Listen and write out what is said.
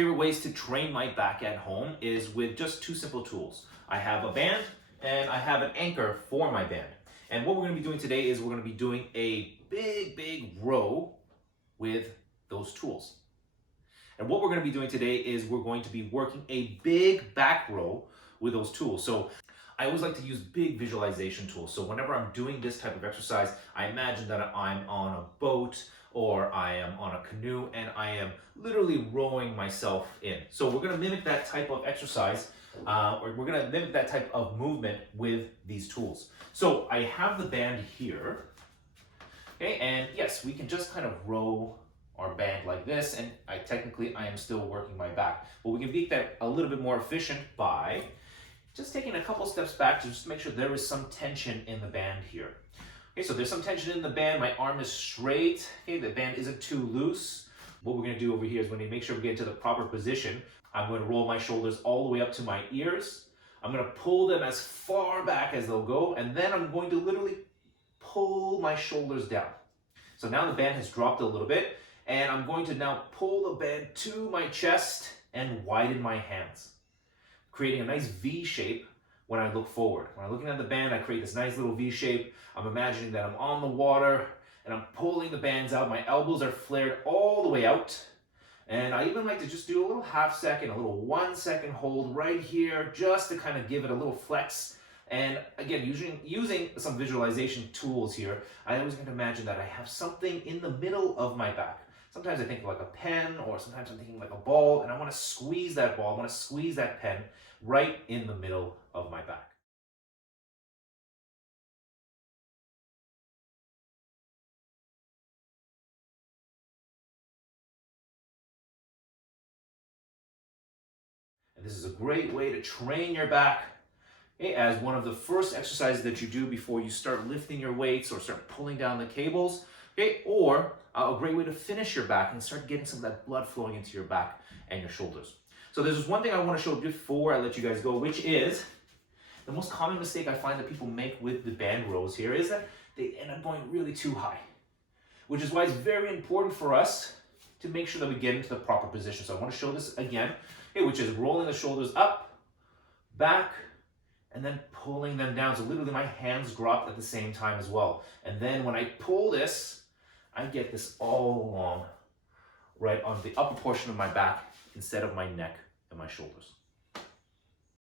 favorite ways to train my back at home is with just two simple tools. I have a band and I have an anchor for my band. And what we're going to be doing today is we're going to be doing a big row with those tools. And what we're going to be doing today is we're going to be working a big back row with those tools. So I always like to use big visualization tools. So whenever I'm doing this type of exercise, I imagine that I'm on a boat or I am on a canoe and I am literally rowing myself in. So we're going to mimic that type of exercise or we're going to mimic that type of movement with these tools. So I have the band here. Okay, and yes, we can just kind of row our band like this, and I am still working my back. But we can make that a little bit more efficient by just taking a couple steps back to just make sure there is some tension in the band here. Okay, so there's some tension in the band. My arm is straight. Okay, the band isn't too loose. What we're going to do over here is we're going to make sure we get into the proper position. I'm going to roll my shoulders all the way up to my ears. I'm going to pull them as far back as they'll go, and then I'm going to literally pull my shoulders down. So now the band has dropped a little bit, and I'm going to now pull the band to my chest and widen my hands, creating a nice V shape when I look forward. When I'm looking at the band, I create this nice little V shape. I'm imagining that I'm on the water and I'm pulling the bands out. My elbows are flared all the way out. And I even like to just do a little half second, a little 1 second hold right here, just to kind of give it a little flex. And again, using some visualization tools here, I always get to imagine that I have something in the middle of my back. Sometimes I think like a pen, or sometimes I'm thinking like a ball, and I want to squeeze that ball, I want to squeeze that pen right in the middle of my back. And this is a great way to train your back, okay, as one of the first exercises that you do before you start lifting your weights or start pulling down the cables, okay, or a great way to finish your back and start getting some of that blood flowing into your back and your shoulders. So there's just one thing I want to show before I let you guys go, which is the most common mistake I find that people make with the band rows here is that they end up going really too high, which is why it's very important for us to make sure that we get into the proper position. So I want to show this again, okay, which is rolling the shoulders up, back, and then pulling them down. So literally my hands drop at the same time as well. And then when I pull this, I get this all along right on the upper portion of my back instead of my neck and my shoulders.